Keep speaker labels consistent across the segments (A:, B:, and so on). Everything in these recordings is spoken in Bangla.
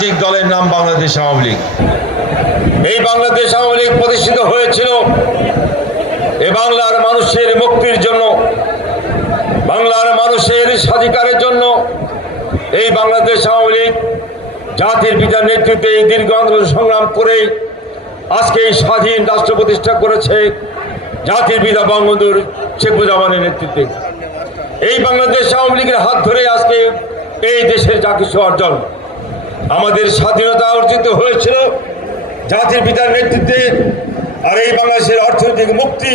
A: রাজনৈতিক দলের নাম বাংলাদেশ আওয়ামী লীগ। এই বাংলাদেশ আওয়ামী লীগ প্রতিষ্ঠিত হয়েছিল এ বাংলার মানুষের মুক্তির জন্য, বাংলার মানুষের স্বাধিকারের জন্য। এই বাংলাদেশ আওয়ামী লীগ জাতির পিতার নেতৃত্বে এই দীর্ঘ আন্দোলন সংগ্রাম করে আজকে এই স্বাধীন রাষ্ট্র প্রতিষ্ঠা করেছে জাতির পিতা বঙ্গবন্ধুর শেখ মুজিবুর নেতৃত্বে। এই বাংলাদেশ আওয়ামী লীগের হাত ধরে আজকে এই দেশের যা কিছু অর্জন আমাদের স্বাধীনতা অর্জিত হয়েছিল। জাতির পিতার নেতৃত্বে আর এই বাংলাদেশের অর্থনৈতিক মুক্তি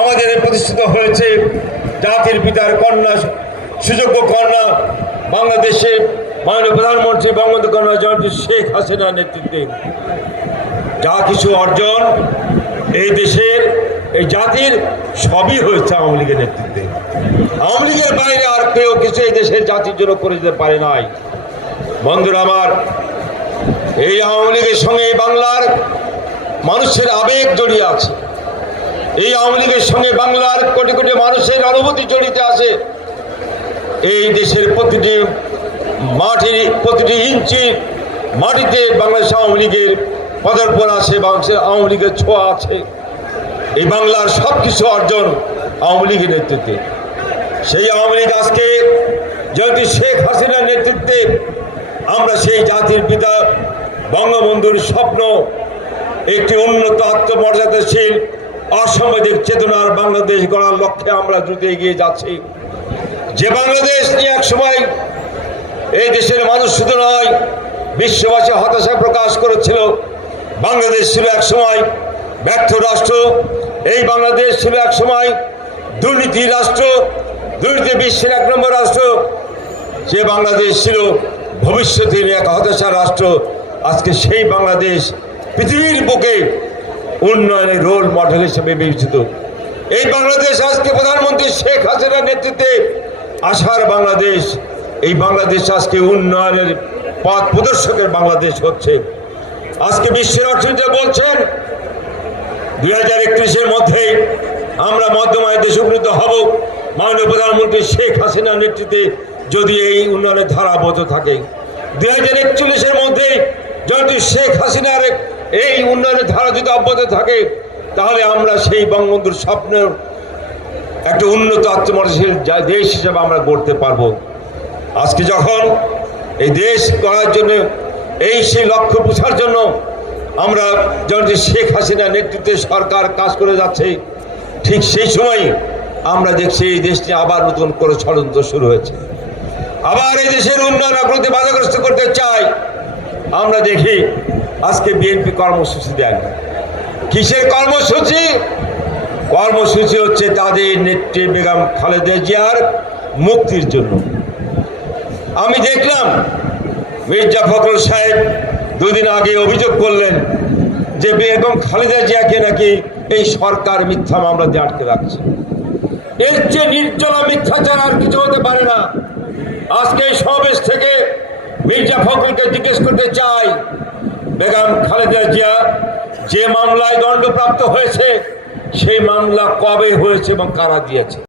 A: আমাদের প্রতিষ্ঠিত হয়েছে। জাতির পিতার কন্যা, সুযোগ্য কন্যা, বাংলাদেশে মাননীয় প্রধানমন্ত্রী বঙ্গবন্ধু কন্যা জয়ন্তী শেখ হাসিনার নেতৃত্বে। যা কিছু অর্জন এই দেশের, এই জাতির সবই হয়েছে আওয়ামী লীগের নেতৃত্বে। আওয়ামী লীগের বাইরে আর কেউ কিছু এই দেশের জাতির জন্য করে যেতে পারে নাই। বন্ধুরা আমার, এই আওয়ামী লীগের সঙ্গে বাংলার মানুষের আবেগ জড়িয়ে আছে। এই আওয়ামী লীগের সঙ্গে বাংলার কোটি কোটি মানুষের অনুভূতি জড়িত আছে। এই দেশের প্রতিটি মাটির প্রতিটি ইঞ্চি মাটিতে বাংলাদেশ আওয়ামী লীগের পদার্পণ আছে বাংলাদেশের আওয়ামী লীগের ছোঁয়া আছে। এই বাংলার সব কিছু অর্জন আওয়ামী লীগের নেতৃত্বে। সেই আওয়ামী লীগ আজকে যেহেতু শেখ হাসিনার নেতৃত্বে আমরা সেই জাতির পিতা, বঙ্গবন্ধুর স্বপ্ন, একটি উন্নত আত্মমর্যাদাশীল, অসামাজিক চেতনার বাংলাদেশ গড়ার লক্ষ্যে আমরা দ্রুত এগিয়ে যাচ্ছি। যে বাংলাদেশ নিয়ে এক সময় এই দেশের মানুষ শুধু নয়, বিশ্ববাসী হতাশা প্রকাশ করেছিল। বাংলাদেশ ছিল এক সময় ব্যর্থ রাষ্ট্র। এই বাংলাদেশ ছিল এক সময় দুর্নীতি রাষ্ট্র, দুর্নীতি বিশ্বের এক নম্বর রাষ্ট্র। যে বাংলাদেশ ছিল ভবিষ্যতের এক হতাশা রাষ্ট্র আজকে সেই বাংলাদেশ পৃথিবীর বুকে উন্নয়নের রোল মডেল হিসেবে বিবেচিত। এই বাংলাদেশ আজকে প্রধানমন্ত্রী শেখ হাসিনার নেতৃত্বে আসার বাংলাদেশ, এই বাংলাদেশ আজকে উন্নয়নের পথ প্রদর্শকের বাংলাদেশ হচ্ছে। আজকে বিশ্বের অর্থনীতি বলছেন, দুই হাজার একত্রিশের মধ্যে আমরা মধ্যমায় দেশে উন্নীত হব। মাননীয় প্রধানমন্ত্রী শেখ হাসিনার নেতৃত্বে যদি এই উন্নয়নের ধারা বন্ধ থাকে। দুই হাজার একচল্লিশের মধ্যে যদি শেখ হাসিনার এই উন্নয়নের ধারা যদি অব্যাহত থাকে, তাহলে আমরা সেই বঙ্গবন্ধুর স্বপ্নের একটা উন্নত আত্মমর্যাশীল যা- দেশ হিসেবে আমরা গড়তে পারব। আজকে যখন এই দেশ করার জন্য, এই সেই লক্ষ্য বোঝার জন্য আমরা যখন শেখ হাসিনার নেতৃত্বে সরকার কাজ করে যাচ্ছে, ঠিক সেই সময় আমরা দেখছি এই দেশটি আবার নতুন করে ষড়যন্ত্র শুরু হয়েছে। আবার এই দেশের উন্নয়ন অগ্রগতি বাধাগ্রস্ত করতে চাই। আমরা দেখি আজকে বিএনপি কর্মসূচি দেন কিসের কর্মসূচি? কর্মসূচি হচ্ছে তাদের নেত্রী বেগম খালেদা জিয়ার মুক্তির জন্য। আমি দেখলাম মির্জা ফখরুল সাহেব দুদিন আগে অভিযোগ করলেন যে বেগম খালেদা জিয়াকে নাকি এই সরকার মিথ্যা মামলা দিয়ে আটকে রাখছে। এর চেয়ে নির্জলা মিথ্যাচার আর কিছু হতে পারে না। আজকে এই সমাবেশ থেকে মির্জা ফখরুলকে জিজ্ঞেস করতে চাই, বেগম খালেদা জিয়া, যে মামলায় দণ্ডপ্রাপ্ত হয়েছে, সেই মামলা কবে হয়েছে এবং কারা দিয়েছে?